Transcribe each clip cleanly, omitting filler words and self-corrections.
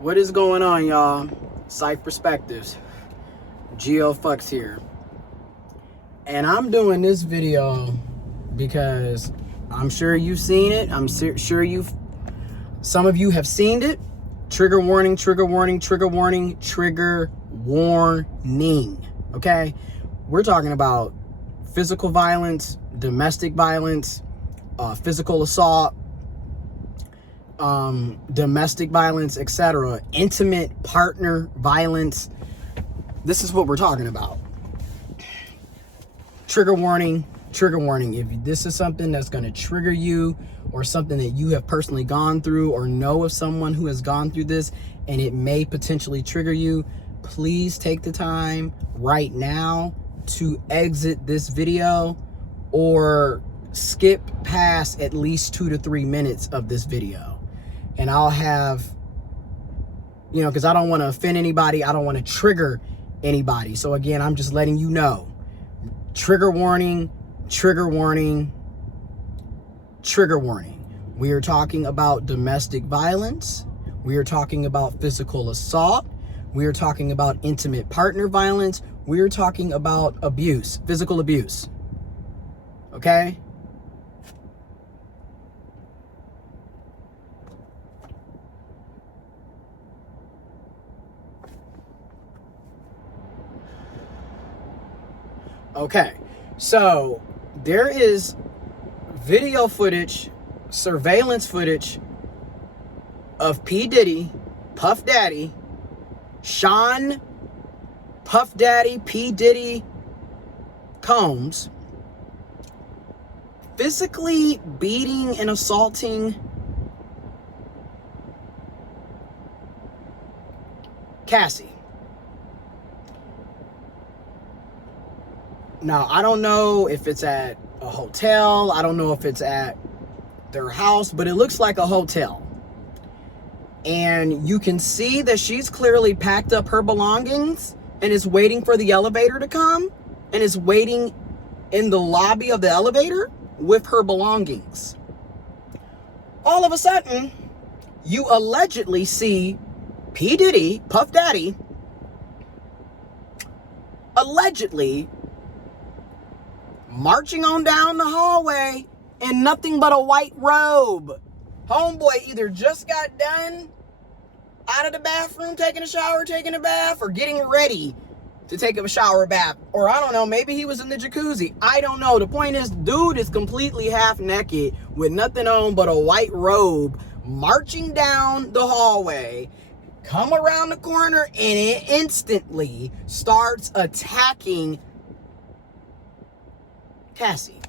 What is going on, y'all? Psych Perspectives. Geo Fucks here. And I'm doing this video because I'm sure you've seen it. I'm sure some of you have seen it. Trigger warning, trigger warning, trigger warning, trigger warning. Okay? We're talking about physical violence, domestic violence, physical assault, domestic violence, etc., intimate partner violence. This is what we're talking about. Trigger warning, trigger warning. If this is something that's going to trigger you, or something that you have personally gone through, or know of someone who has gone through this and it may potentially trigger you, please take the time right now to exit this video or skip past at least 2 to 3 minutes of this video. And I'll have, because I don't want to offend anybody. I don't want to trigger anybody. So again, I'm just letting you know. Trigger warning, trigger warning, trigger warning. We are talking about domestic violence. We are talking about physical assault. We are talking about intimate partner violence. We are talking about abuse, physical abuse. Okay? Okay, so there is video footage, surveillance footage of P. Diddy, Puff Daddy, Sean Puff Daddy, P. Diddy Combs physically beating and assaulting Cassie. Now, I don't know if it's at a hotel. I don't know if it's at their house, but it looks like a hotel. And you can see that she's clearly packed up her belongings and is waiting for the elevator to come, and is waiting in the lobby of the elevator with her belongings. All of a sudden, you allegedly see P. Diddy, Puff Daddy, allegedly marching on down the hallway in nothing but a white robe. Homeboy either just got done out of the bathroom, taking a shower, taking a bath, or getting ready to take a shower bath. Or I don't know, maybe he was in the jacuzzi. I don't know. The point is, dude is completely half naked with nothing on but a white robe, marching down the hallway, come around the corner, and it instantly starts attacking Cassie.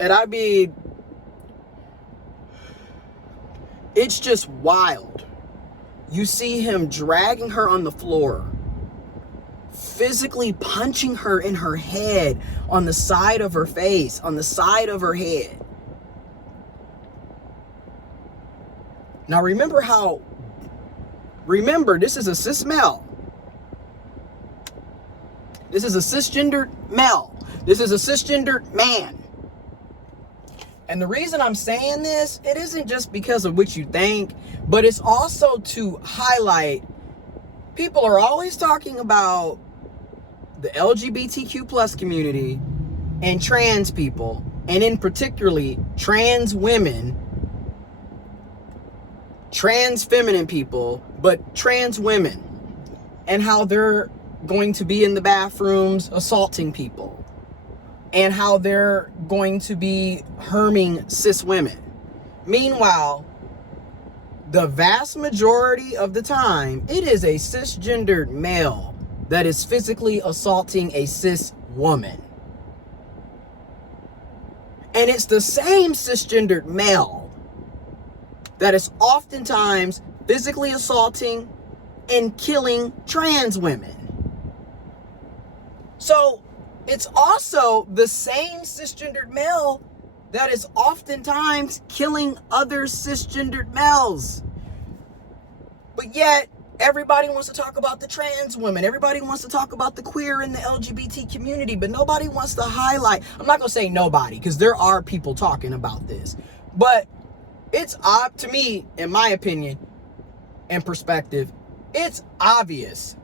And I mean, it's just wild. You see him dragging her on the floor, physically punching her in her head, on the side of her face, on the side of her head. Now remember, this is a cis male. This is a cisgendered male. This is a cisgendered man. And the reason I'm saying this, it isn't just because of what you think, but it's also to highlight, people are always talking about the LGBTQ plus community and trans people, and in particularly trans women, trans feminine people, but trans women, and how they're going to be in the bathrooms assaulting people, and how they're going to be harming cis women. Meanwhile, the vast majority of the time, it is a cisgendered male that is physically assaulting a cis woman. And it's the same cisgendered male that is oftentimes physically assaulting and killing trans women. So it's also the same cisgendered male that is oftentimes killing other cisgendered males. But yet, everybody wants to talk about the trans women. Everybody wants to talk about the queer and the LGBT community, but nobody wants to highlight. I'm not going to say nobody, because there are people talking about this. But it's odd to me, in my opinion and perspective, it's obvious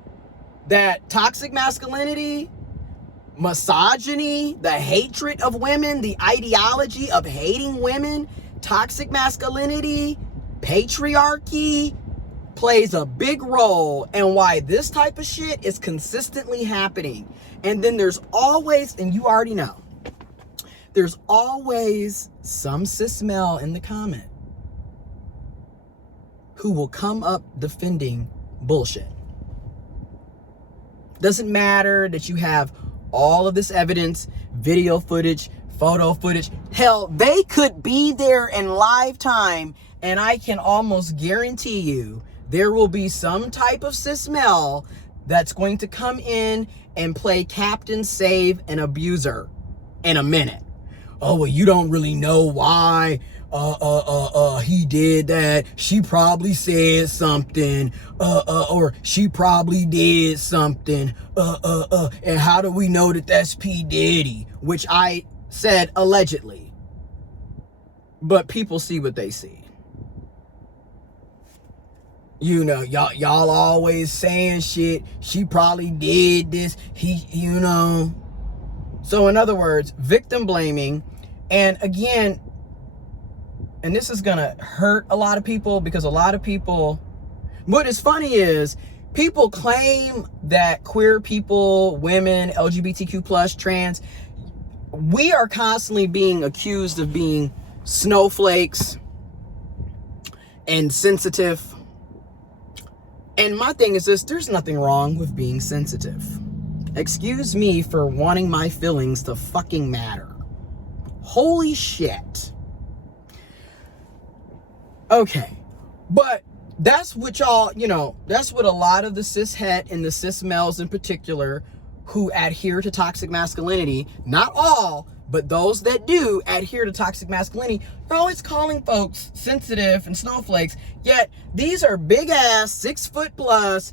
that toxic masculinity, misogyny, the hatred of women, the ideology of hating women, toxic masculinity, patriarchy plays a big role in why this type of shit is consistently happening. And then there's always, and you already know, there's always some cis male in the comment who will come up defending bullshit. Doesn't matter that you have all of this evidence, video footage, photo footage. Hell, they could be there in live time, and I can almost guarantee you there will be some type of cis male that's going to come in and play captain, save, and abuser in a minute. Oh, well, you don't really know why he did that. She probably said something, or she probably did something, and how do we know that that's P. Diddy? Which I said allegedly. But people see what they see. You know, y'all always saying shit. She probably did this. You know. So in other words, victim blaming. And again, and this is gonna hurt a lot of people, because a lot of people, what is funny is people claim that queer people, women, LGBTQ plus, trans, we are constantly being accused of being snowflakes and sensitive. And my thing is this: there's nothing wrong with being sensitive. Excuse me for wanting my feelings to fucking matter. Holy shit. Okay, but that's what y'all, you know, that's what a lot of the cis het and the cis males in particular who adhere to toxic masculinity, not all, but those that do adhere to toxic masculinity, are always calling folks sensitive and snowflakes. Yet these are big ass 6 foot plus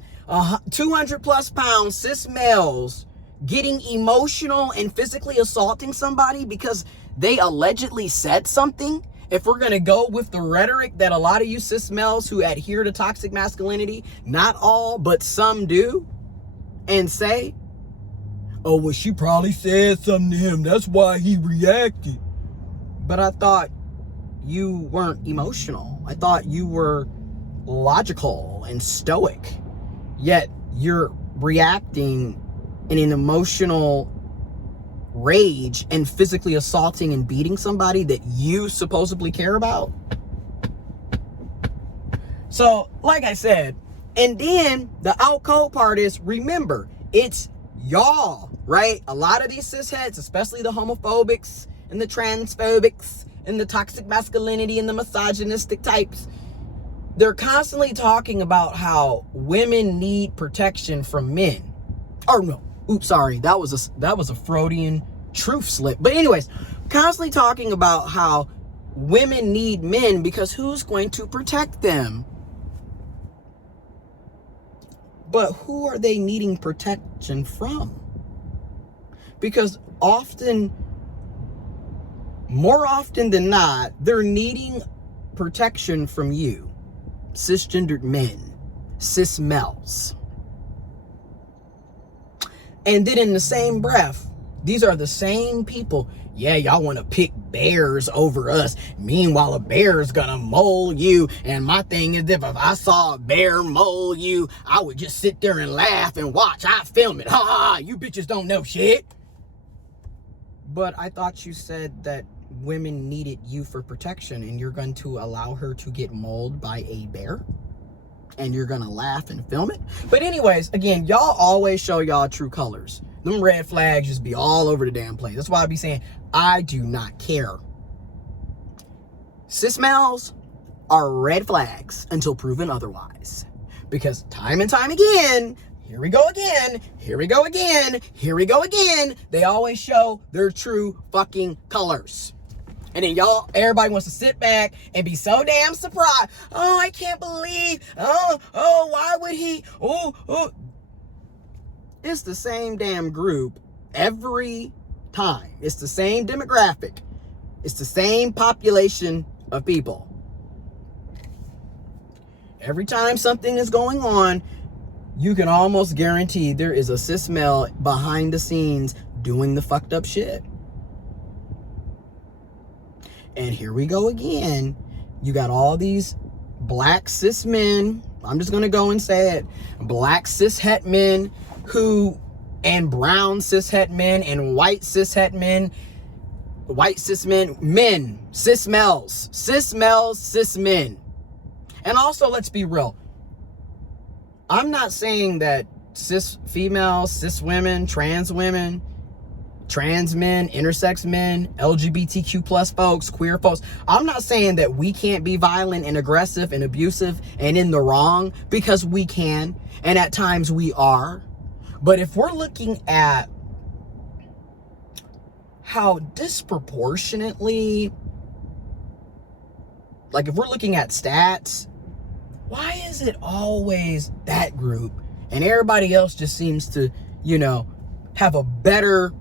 200 plus pound cis males getting emotional and physically assaulting somebody because they allegedly said something. If we're going to go with the rhetoric that a lot of you cis males who adhere to toxic masculinity, not all, but some do, and say, oh, well, she probably said something to him, that's why he reacted. But I thought you weren't emotional. I thought you were logical and stoic. Yet you're reacting in an emotional rage and physically assaulting and beating somebody that you supposedly care about. So, like I said, and then the out cold part is, remember, it's y'all, right? A lot of these cisheads, especially the homophobics and the transphobics and the toxic masculinity and the misogynistic types, they're constantly talking about how women need protection from men. Or no, oops, sorry, that was a Freudian truth slip. But anyways, constantly talking about how women need men because who's going to protect them? But who are they needing protection from? Because more often than not, they're needing protection from you, cisgendered men, cis males. And then in the same breath, these are the same people. Yeah, y'all want to pick bears over us. Meanwhile, a bear's gonna maul you. And my thing is, if I saw a bear maul you, I would just sit there and laugh and watch. I film it. Ha ha, you bitches don't know shit. But I thought you said that women needed you for protection, and you're going to allow her to get mauled by a bear? And you're gonna laugh and film it? But anyways, again, y'all always show y'all true colors. Them red flags just be all over the damn place. That's why I be saying, I do not care. Cis males are red flags until proven otherwise. Because time and time again, here we go again, here we go again, here we go again, they always show their true fucking colors. And then everybody wants to sit back and be so damn surprised. Oh, I can't believe. Oh, why would he? Oh. It's the same damn group every time. It's the same demographic. It's the same population of people. Every time something is going on, you can almost guarantee there is a cis male behind the scenes doing the fucked up shit. And here we go again. You got all these black cis men. I'm just going to go and say it. Black cis het men and brown cis het men and white cis het men, white cis men, cis males, cis men. And also, let's be real. I'm not saying that cis females, cis women, trans men, intersex men, LGBTQ plus folks, queer folks. I'm not saying that we can't be violent and aggressive and abusive and in the wrong, because we can. And at times we are. But if we're looking at how disproportionately, like if we're looking at stats, why is it always that group and everybody else just seems to, have a better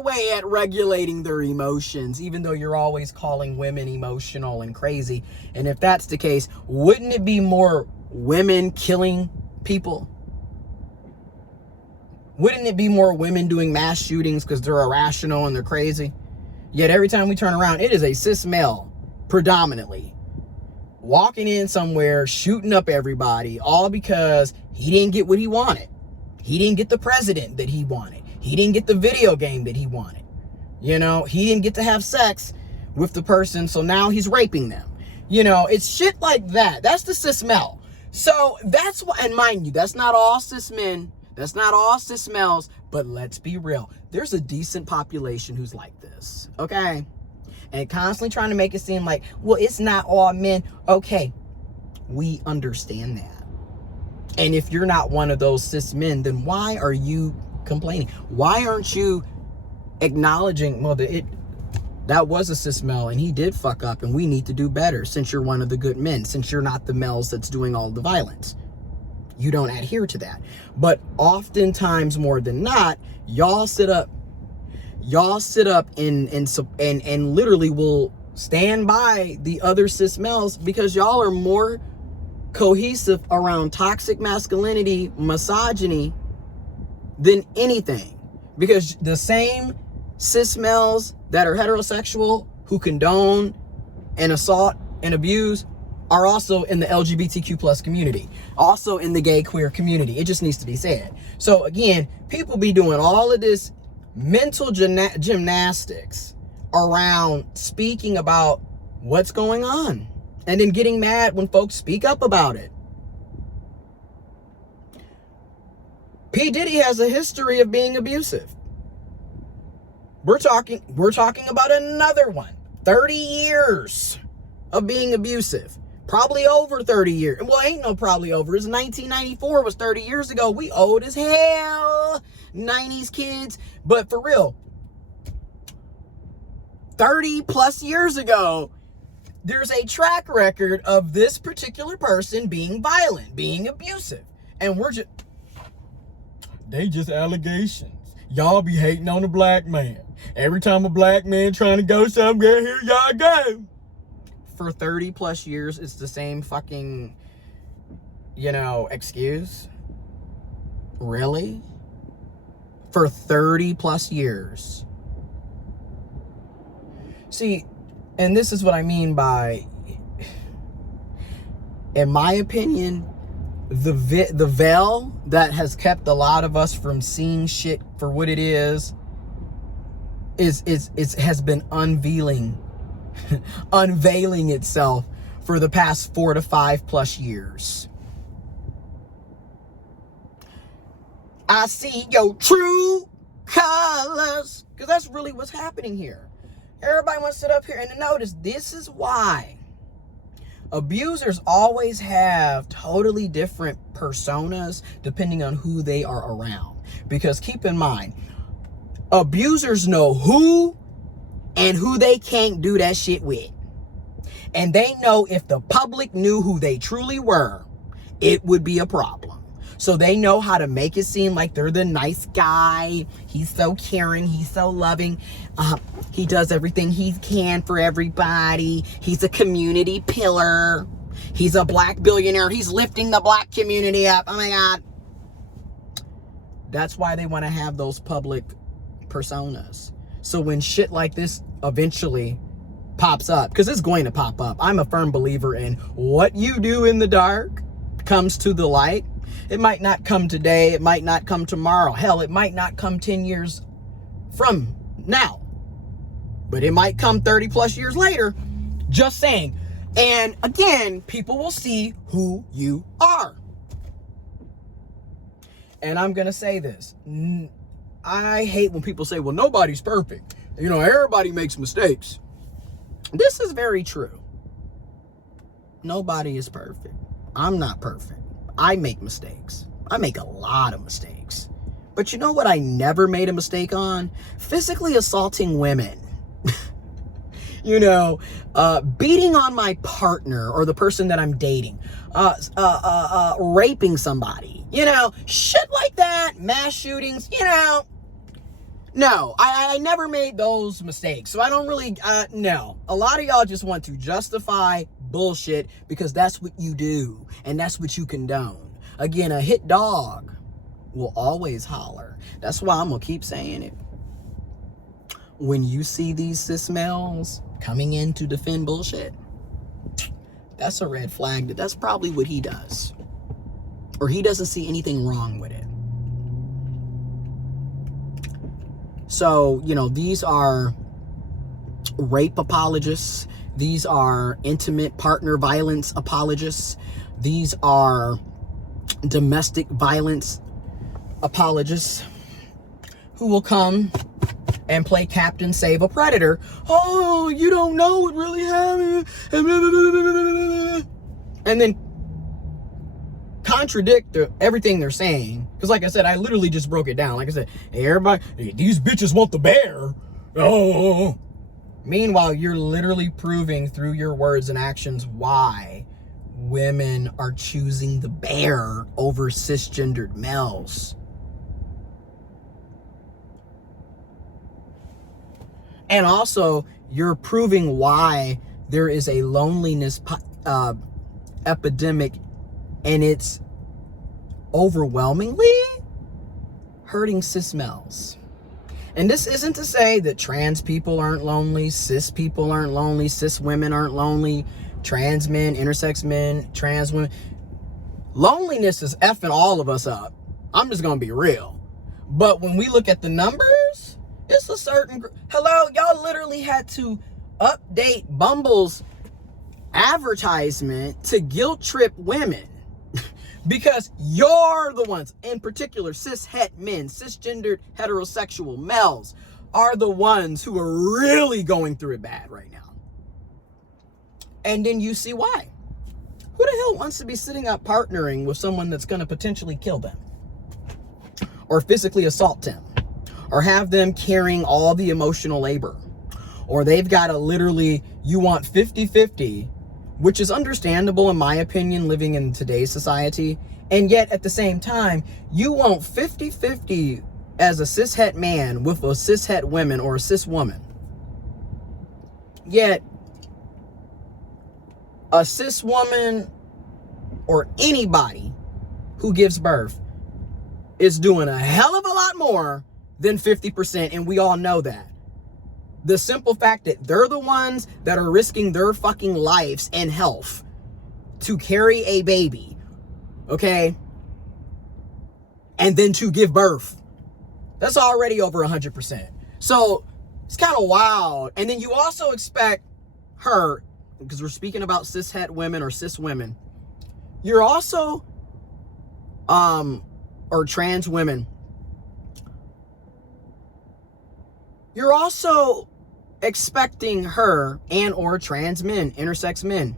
way at regulating their emotions, even though you're always calling women emotional and crazy? And if that's the case, wouldn't it be more women killing people? Wouldn't it be more women doing mass shootings because they're irrational and they're crazy? Yet every time we turn around, it is a cis male, predominantly, walking in somewhere, shooting up everybody, all because he didn't get what he wanted. He didn't get the president that he wanted. He didn't get the video game that he wanted. He didn't get to have sex with the person, so now he's raping them. It's shit like that. That's the cis male. So that's why, and mind you, that's not all cis men. That's not all cis males, but let's be real. There's a decent population who's like this, okay? And constantly trying to make it seem like, well, it's not all men. Okay, we understand that. And if you're not one of those cis men, then why are you complaining? Why aren't you acknowledging, well, that was a cis male and he did fuck up and we need to do better, since you're one of the good men, since you're not the males that's doing all the violence. You don't adhere to that. But oftentimes, more than not, y'all sit up and literally will stand by the other cis males because y'all are more cohesive around toxic masculinity, misogyny than anything. Because the same cis males that are heterosexual who condone and assault and abuse are also in the LGBTQ plus community, also in the gay queer community. It just needs to be said. So again, people be doing all of this mental gymnastics around speaking about what's going on and then getting mad when folks speak up about it. P. Diddy has a history of being abusive. We're talking about another one. 30 years of being abusive. Probably over 30 years. Well, ain't no probably over. It's 1994 was 30 years ago. We old as hell. 90s kids. But for real, 30 plus years ago, there's a track record of this particular person being violent, being abusive. And they just allegations. Y'all be hating on a black man. Every time a black man trying to go somewhere, here y'all go. For 30 plus years, it's the same fucking, excuse? Really? For 30 plus years. See, and this is what I mean by, in my opinion, the veil that has kept a lot of us from seeing shit for what it is has been unveiling itself for the past 4 to 5 plus years. I see your true colors, because that's really what's happening here. Everybody wants to sit up here and notice this is why abusers always have totally different personas depending on who they are around. Because keep in mind, abusers know who and who they can't do that shit with. And they know if the public knew who they truly were, it would be a problem. So they know how to make it seem like they're the nice guy. He's so caring. He's so loving. He does everything he can for everybody. He's a community pillar. He's a black billionaire. He's lifting the black community up. Oh my God. That's why they want to have those public personas. So when shit like this eventually pops up, because it's going to pop up. I'm a firm believer in what you do in the dark comes to the light. It might not come today. It might not come tomorrow. Hell, it might not come 10 years from now. But it might come 30 plus years later. Just saying. And again, people will see who you are. And I'm going to say this. I hate when people say, well, nobody's perfect. You know, everybody makes mistakes. This is very true. Nobody is perfect. I'm not perfect. I make mistakes. I make a lot of mistakes. But you know what I never made a mistake on? Physically assaulting women. You know, beating on my partner or the person that I'm dating. Raping somebody. You know, shit like that. Mass shootings, you know. No, I never made those mistakes. So I don't really, no. A lot of y'all just want to justify bullshit because that's what you do. And that's what you condone. Again, a hit dog will always holler. That's why I'm going to keep saying it. When you see these cis males coming in to defend bullshit, that's a red flag. That's probably what he does. Or he doesn't see anything wrong with it. So, you know, these are rape apologists. These are intimate partner violence apologists. These are domestic violence apologists who will come and play Captain Save a Predator. Oh, you don't know what really happened. And then contradict everything they're saying. Because like I said, I literally just broke it down. Like I said, hey, everybody, these bitches want the bear. Oh. Meanwhile, you're literally proving through your words and actions why women are choosing the bear over cisgendered males. And also, you're proving why there is a loneliness epidemic, and it's overwhelmingly hurting cis males. And this isn't to say that trans people aren't lonely, cis people aren't lonely, cis women aren't lonely, trans men, intersex men, trans women. Loneliness is effing all of us up. I'm just going to be real. But when we look at the numbers, it's a certain hello, y'all literally had to update Bumble's advertisement to guilt trip women because you're the ones, in particular cis het men, cisgendered heterosexual males, are the ones who are really going through it bad right now. And then you see why. Who the hell wants to be sitting up partnering with someone that's going to potentially kill them or physically assault them? Or have them carrying all the emotional labor. Or they've got to literally, you want 50-50, which is understandable in my opinion, living in today's society. And yet at the same time, you want 50-50 as a cishet man with a cishet woman or a cis woman. Yet a cis woman or anybody who gives birth is doing a hell of a lot more than 50%, and we all know that. The simple fact that they're the ones that are risking their fucking lives and health to carry a baby, okay? And then to give birth. That's already over 100%. So it's kind of wild. And then you also expect her, because we're speaking about cishet women or cis women, you're also, or trans women, you're also expecting her and or trans men, intersex men,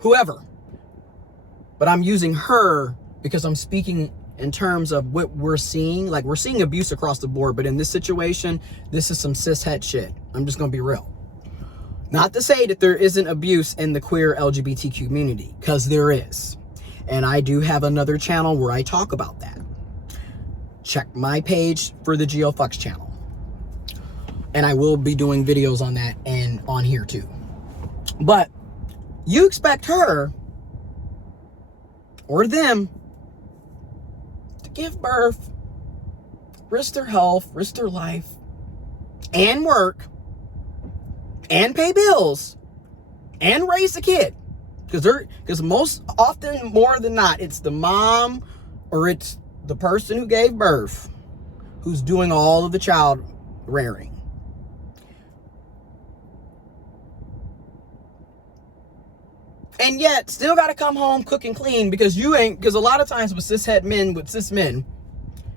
whoever. But I'm using her because I'm speaking in terms of what we're seeing. Like, we're seeing abuse across the board, but in this situation, this is some cishet shit. I'm just gonna be real. Not to say that there isn't abuse in the queer LGBT community, because there is. And I do have another channel where I talk about that. Check my page for the GeoFucks channel. And I will be doing videos on that and on here too. But you expect her or them to give birth, risk their health, risk their life, and work, and pay bills, and raise a kid. Because most often, more than not, it's the mom or it's the person who gave birth who's doing all of the child rearing. And yet, still got to come home, cook and clean, because because a lot of times with cis men,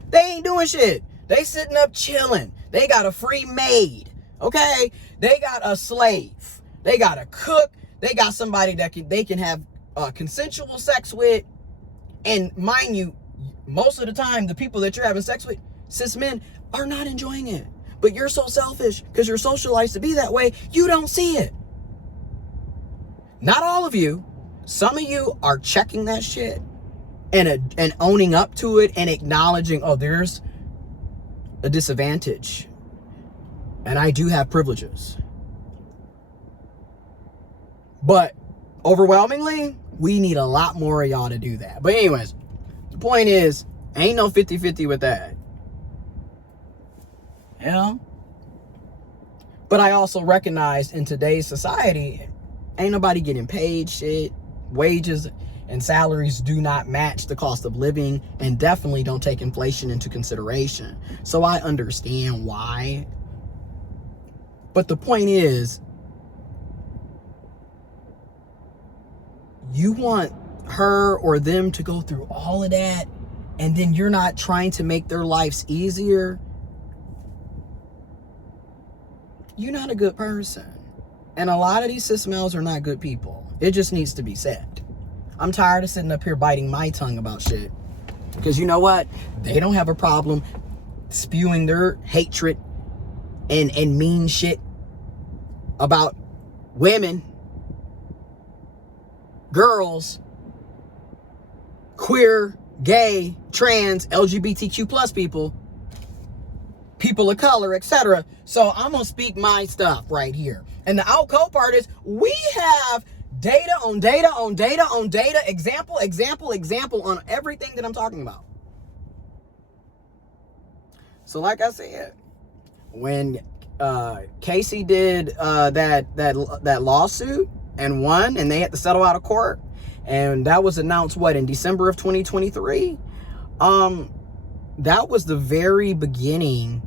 they ain't doing shit. They sitting up chilling. They got a free maid, okay? They got a slave. They got a cook. They got somebody that they can have consensual sex with. And mind you, most of the time, the people that you're having sex with, cis men, are not enjoying it. But you're so selfish because you're socialized to be that way, you don't see it. Not all of you. Some of you are checking that shit and owning up to it and acknowledging, oh, there's a disadvantage. And I do have privileges. But overwhelmingly, we need a lot more of y'all to do that. But anyways, the point is, ain't no 50-50 with that. You know? But I also recognize in today's society, ain't nobody getting paid shit. Wages and salaries do not match the cost of living and definitely don't take inflation into consideration. So I understand why. But the point is, you want her or them to go through all of that, and then you're not trying to make their lives easier. You're not a good person. And a lot of these cis males are not good people. It just needs to be said. I'm tired of sitting up here biting my tongue about shit. Because you know what? They don't have a problem spewing their hatred and mean shit about women, girls, queer, gay, trans, LGBTQ plus people of color, etc. So I'm going to speak my stuff right here. And the outcome part is we have data on data on data on data, example on everything that I'm talking about. So like I said, when Cassie did that lawsuit and won, and they had to settle out of court, and that was announced in December of 2023. That was the very beginning,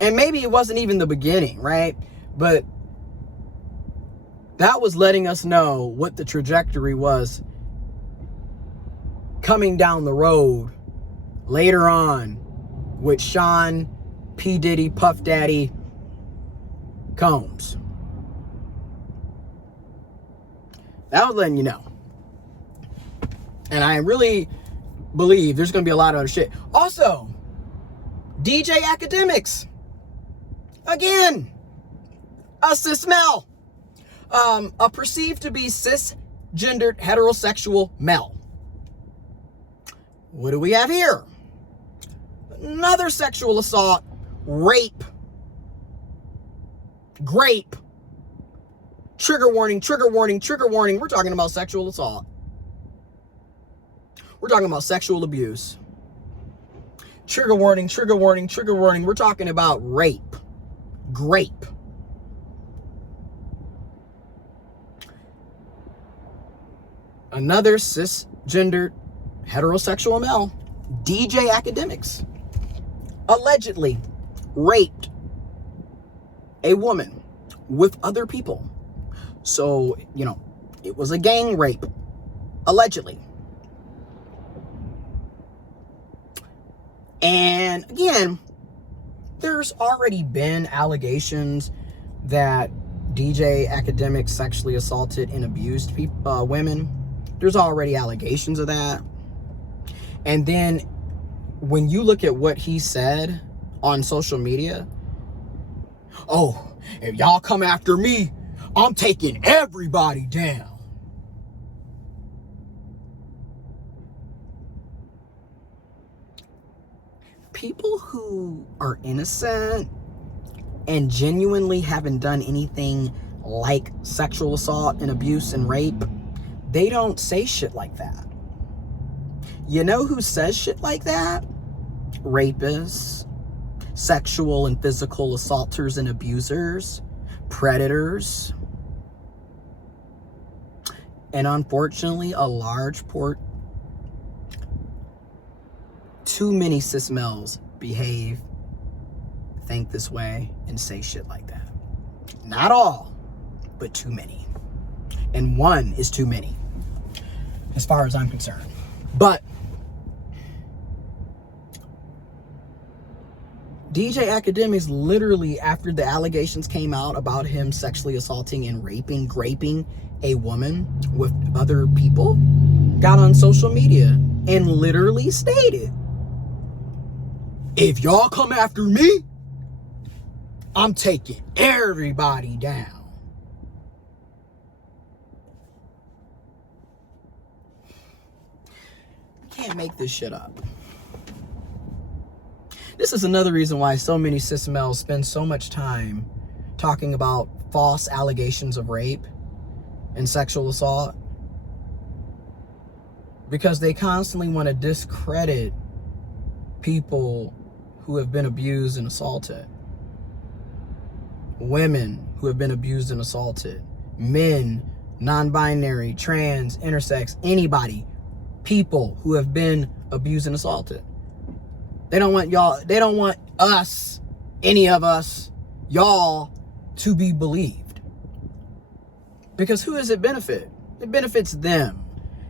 and maybe it wasn't even the beginning, right? But that was letting us know what the trajectory was coming down the road later on with Sean P. Diddy, Puff Daddy Combs. That was letting you know. And I really believe there's going to be a lot of other shit. Also, DJ Academics. Again, a cis male. A perceived to be cisgendered heterosexual male. What do we have here? Another sexual assault, rape, grape, trigger warning, trigger warning, trigger warning. We're talking about sexual assault. We're talking about sexual abuse. Trigger warning, trigger warning, trigger warning. We're talking about rape, grape. Another cisgendered heterosexual male, DJ Academics, allegedly raped a woman with other people. So, it was a gang rape, allegedly. And again, there's already been allegations that DJ Academics sexually assaulted and abused women. There's already allegations of that. And then when you look at what he said on social media, oh, if y'all come after me, I'm taking everybody down. People who are innocent and genuinely haven't done anything like sexual assault and abuse and rape, they don't say shit like that. You know who says shit like that? Rapists, sexual and physical assaulters and abusers, predators. And unfortunately, too many cis males behave, think this way, and say shit like that. Not all, but too many. And one is too many, as far as I'm concerned. But DJ Academics literally, after the allegations came out about him sexually assaulting and graping a woman with other people, got on social media and literally stated, if y'all come after me, I'm taking everybody down. Can't make this shit up. This is another reason why so many cis males spend so much time talking about false allegations of rape and sexual assault, because they constantly want to discredit people who have been abused and assaulted, women who have been abused and assaulted, men, non-binary, trans, intersex, anybody, people who have been abused and assaulted. They don't want us, any of us, y'all, to be believed. Because who does it benefit? It benefits them.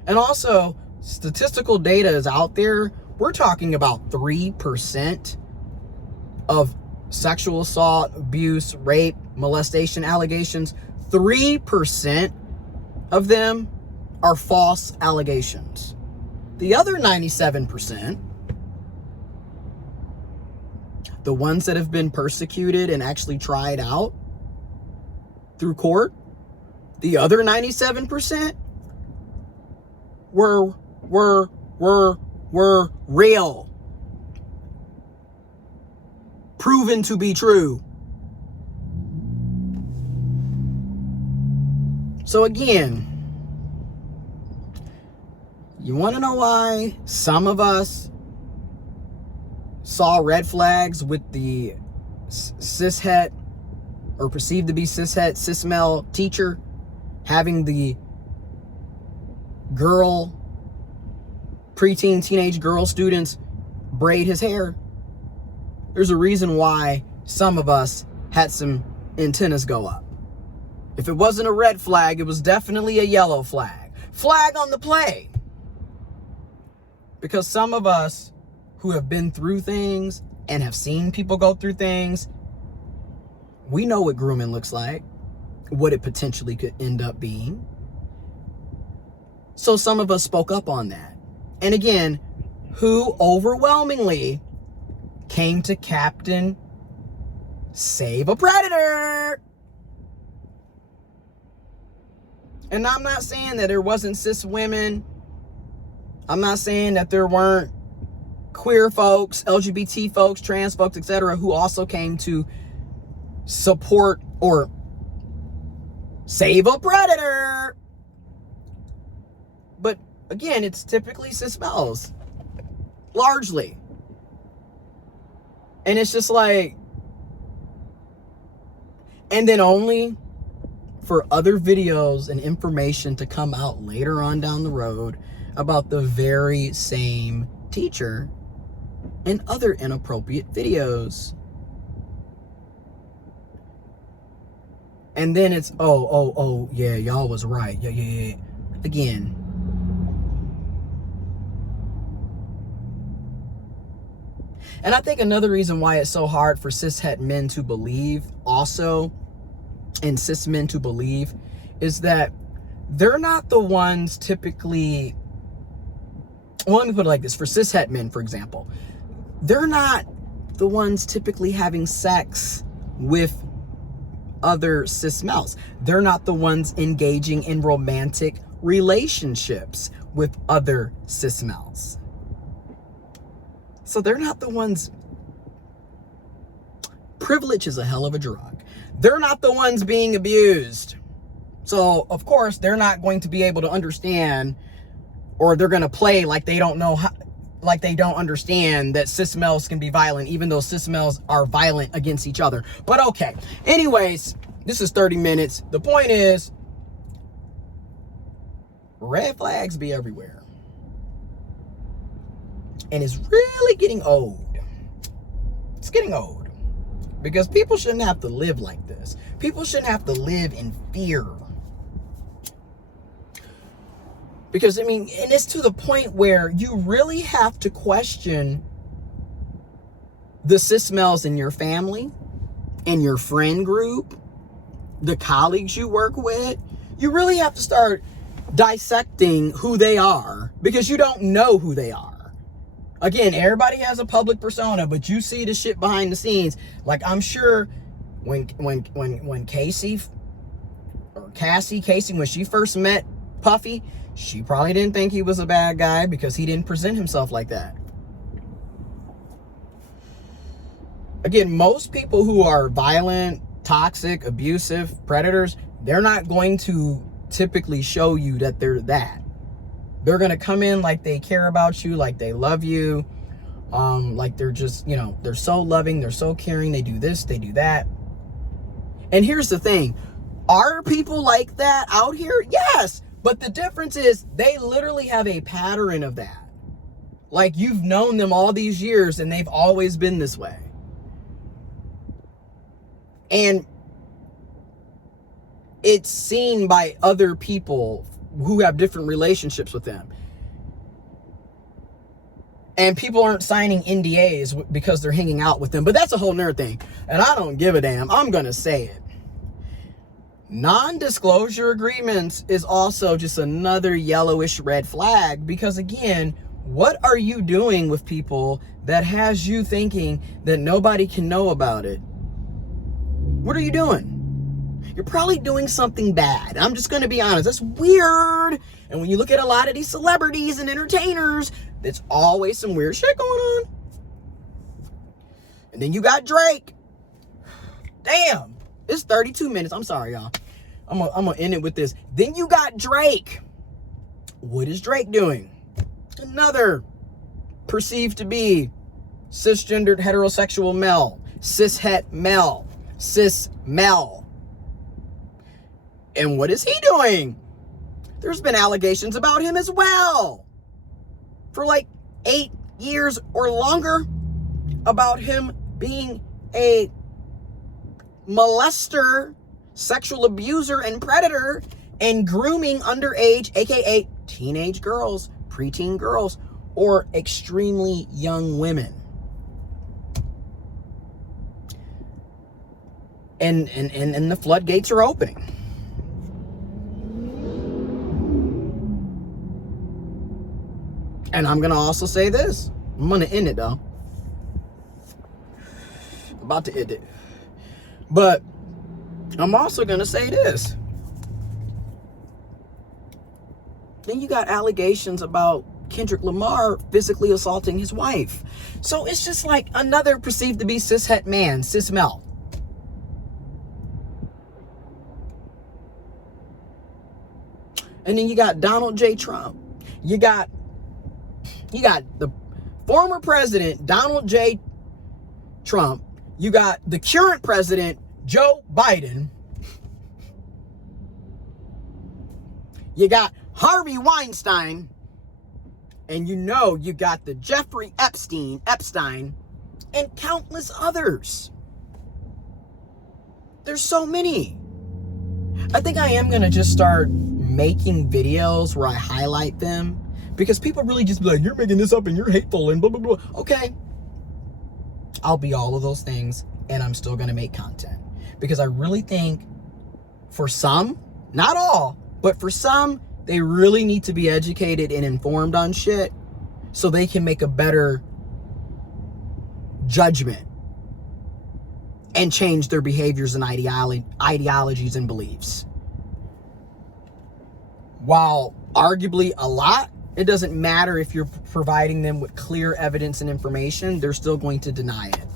And also, statistical data is out there. We're talking about 3% of sexual assault, abuse, rape, molestation allegations. 3% of them are false allegations. The other 97%, the ones that have been persecuted and actually tried out through court, the other 97% were real, proven to be true. So again, you want to know why some of us saw red flags with the cishet, or perceived to be cishet, cis male teacher having the girl, preteen, teenage girl students braid his hair? There's a reason why some of us had some antennas go up. If it wasn't a red flag, it was definitely a yellow flag. Flag on the play. Because some of us who have been through things and have seen people go through things, we know what grooming looks like, what it potentially could end up being. So some of us spoke up on that. And again, who overwhelmingly came to Captain Save a Predator? And I'm not saying that there wasn't cis women. I'm not saying that there weren't queer folks, LGBT folks, trans folks, etc., who also came to support or save a predator. But again, it's typically cis males, largely. And it's just like, and then only for other videos and information to come out later on down the road about the very same teacher and other inappropriate videos. And then it's, yeah, y'all was right. Yeah. Again. And I think another reason why it's so hard for cishet men to believe also, and cis men to believe, is that they're not the ones typically, well, let me put it like this. For cishet men, for example, they're not the ones typically having sex with other cis males. They're not the ones engaging in romantic relationships with other cis males. So they're not the ones. Privilege is a hell of a drug. They're not the ones being abused. So, of course, they're not going to be able to understand, or they're going to play like they don't know how, like they don't understand that cis males can be violent, even though cis males are violent against each other. But okay. Anyways, this is 30 minutes. The point is, red flags be everywhere. And it's really getting old. It's getting old. Because people shouldn't have to live like this. People shouldn't have to live in fear. Because, I mean, and it's to the point where you really have to question the cis males in your family, in your friend group, the colleagues you work with. You really have to start dissecting who they are, because you don't know who they are. Again, everybody has a public persona, but you see the shit behind the scenes. Like, I'm sure when Cassie, when she first met Puffy, she probably didn't think he was a bad guy because he didn't present himself like that. Again, most people who are violent, toxic, abusive, predators, they're not going to typically show you that they're that. They're going to come in like they care about you, like they love you, like they're just, you know, they're so loving, they're so caring, they do this, they do that. And here's the thing. Are people like that out here? Yes. But the difference is they literally have a pattern of that. Like, you've known them all these years and they've always been this way. And it's seen by other people who have different relationships with them. And people aren't signing NDAs because they're hanging out with them. But that's a whole nother thing. And I don't give a damn. I'm going to say it. Non-disclosure agreements is also just another yellowish red flag. Because again, what are you doing with people that has you thinking that nobody can know about it? What are you doing? You're probably doing something bad. I'm just going to be honest. That's weird. And when you look at a lot of these celebrities and entertainers, there's always some weird shit going on. And then you got Drake. Damn. It's 32 minutes. I'm sorry, y'all. I'm gonna end it with this. Then you got Drake. What is Drake doing? Another perceived to be cisgendered heterosexual male. Cishet male. Cis male. And what is he doing? There's been allegations about him as well. For like 8 years or longer. About him being a molester, sexual abuser, and predator, and grooming underage, aka teenage girls, preteen girls, or extremely young women. And the floodgates are opening. And I'm going to also say this. I'm going to end it, though. About to end it. But I'm also going to say this. Then you got allegations about Kendrick Lamar physically assaulting his wife. So it's just like another perceived to be cishet man, cis male. And then you got Donald J. Trump. You got the former president, Donald J. Trump. You got the current president, Joe Biden. You got Harvey Weinstein. And you know you got the Jeffrey Epstein, and countless others. There's so many. I think I am going to just start making videos where I highlight them. Because people really just be like, you're making this up and you're hateful and blah, blah, blah. Okay. I'll be all of those things, and I'm still going to make content. Because I really think for some, not all, but for some, they really need to be educated and informed on shit so they can make a better judgment and change their behaviors and ideologies and beliefs. While arguably a lot, it doesn't matter if you're providing them with clear evidence and information, they're still going to deny it.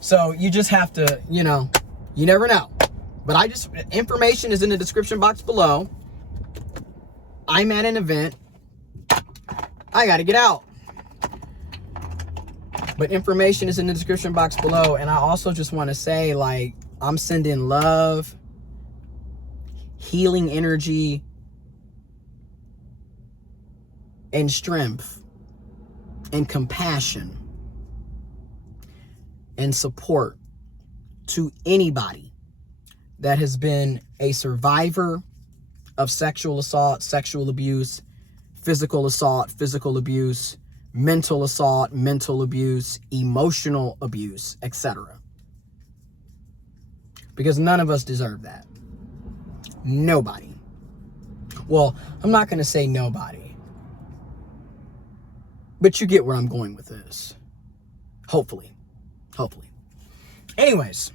So you just have to, you never know. But information is in the description box below. I'm at an event. I got to get out. But information is in the description box below. And I also just want to say, like, I'm sending love, healing energy, and strength, and compassion, and support to anybody that has been a survivor of sexual assault, sexual abuse, physical assault, physical abuse, mental assault, mental abuse, emotional abuse, etc. Because none of us deserve that. Nobody. Well, I'm not going to say nobody. But you get where I'm going with this. Hopefully. Anyways,